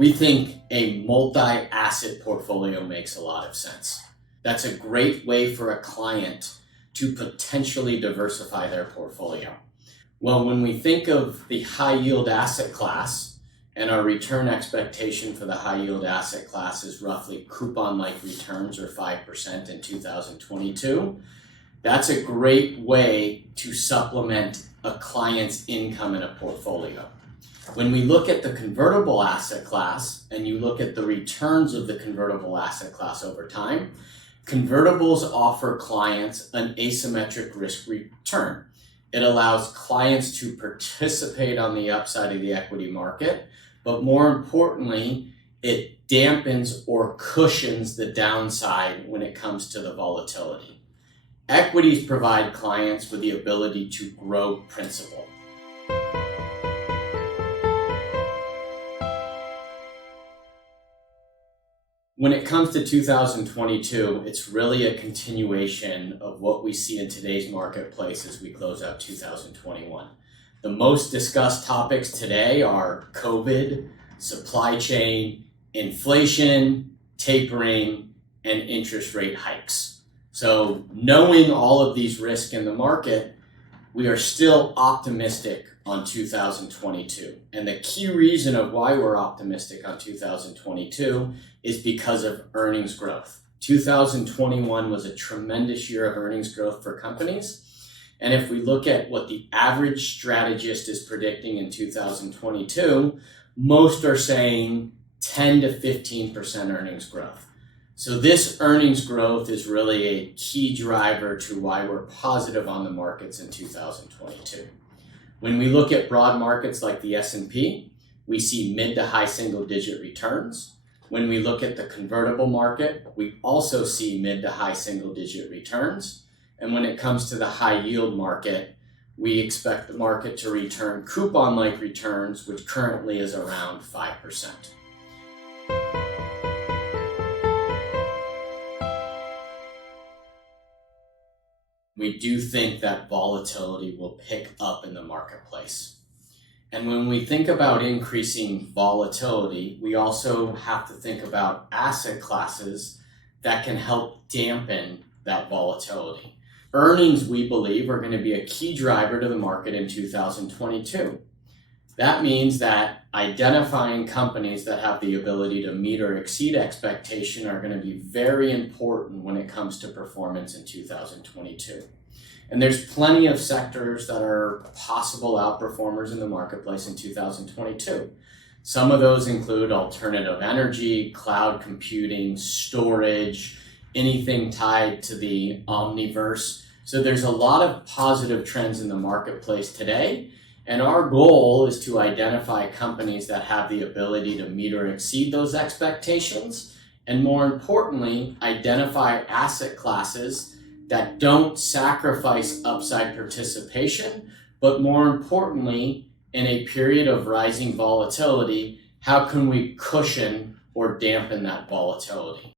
we think a multi-asset portfolio makes a lot of sense. That's a great way for a client to potentially diversify their portfolio. Well, when we think of the high yield asset class, and our return expectation for the high yield asset class is roughly coupon-like returns, or 5% in 2022, that's a great way to supplement a client's income in a portfolio. When we look at the convertible asset class, and you look at the returns of the convertible asset class over time, convertibles offer clients an asymmetric risk return. It allows clients to participate on the upside of the equity market, but more importantly, it dampens or cushions the downside when it comes to the volatility. Equities provide clients with the ability to grow principal. When it comes to 2022, it's really a continuation of what we see in today's marketplace as we close out 2021. The most discussed topics today are COVID, supply chain, inflation, tapering, and interest rate hikes. So knowing all of these risks in the market, we are still optimistic on 2022. And the key reason of why we're optimistic on 2022 is because of earnings growth. 2021 was a tremendous year of earnings growth for companies. And if we look at what the average strategist is predicting in 2022, most are saying 10 to 15% earnings growth. So this earnings growth is really a key driver to why we're positive on the markets in 2022. When we look at broad markets like the S&P, we see mid to high single digit returns. When we look at the convertible market, we also see mid to high single digit returns. And when it comes to the high yield market, we expect the market to return coupon-like returns, which currently is around 5%. We do think that volatility will pick up in the marketplace. And when we think about increasing volatility, we also have to think about asset classes that can help dampen that volatility. Earnings, we believe, are going to be a key driver to the market in 2022. That means that identifying companies that have the ability to meet or exceed expectation are going to be very important when it comes to performance in 2022. And there's plenty of sectors that are possible outperformers in the marketplace in 2022. Some of those include alternative energy, cloud computing, storage, anything tied to the omniverse. So there's a lot of positive trends in the marketplace today. And our goal is to identify companies that have the ability to meet or exceed those expectations. And more importantly, identify asset classes that don't sacrifice upside participation, but more importantly, in a period of rising volatility, how can we cushion or dampen that volatility?